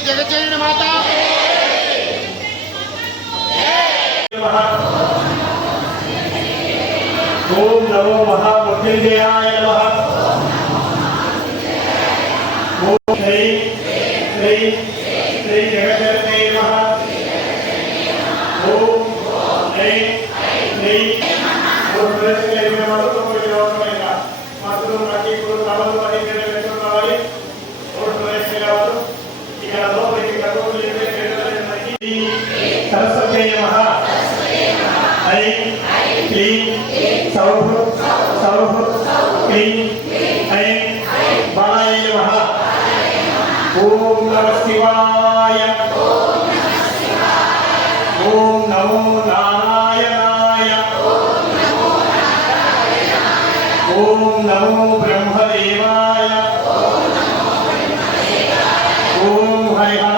जगज्जननी माता ओम नमो महामृत्युंजयाय नमः। ओम श्री श्री श्री जगज्जननी नमः। ओम श्री श्री ओम श्री नमः। मातृ माटी को कावल वाली के लेकर वाली और प्रवेश करावो इकड़ा दो प्रति को लेकर सरस्वती नमः। ऐं क्लीं सौः सौः क्लीं ऐं बालाय नमः। ओम नमः शिवाय। ओम नमो नारायणाय। ओम नमो ब्रह्मदेवाय। ओम हरिः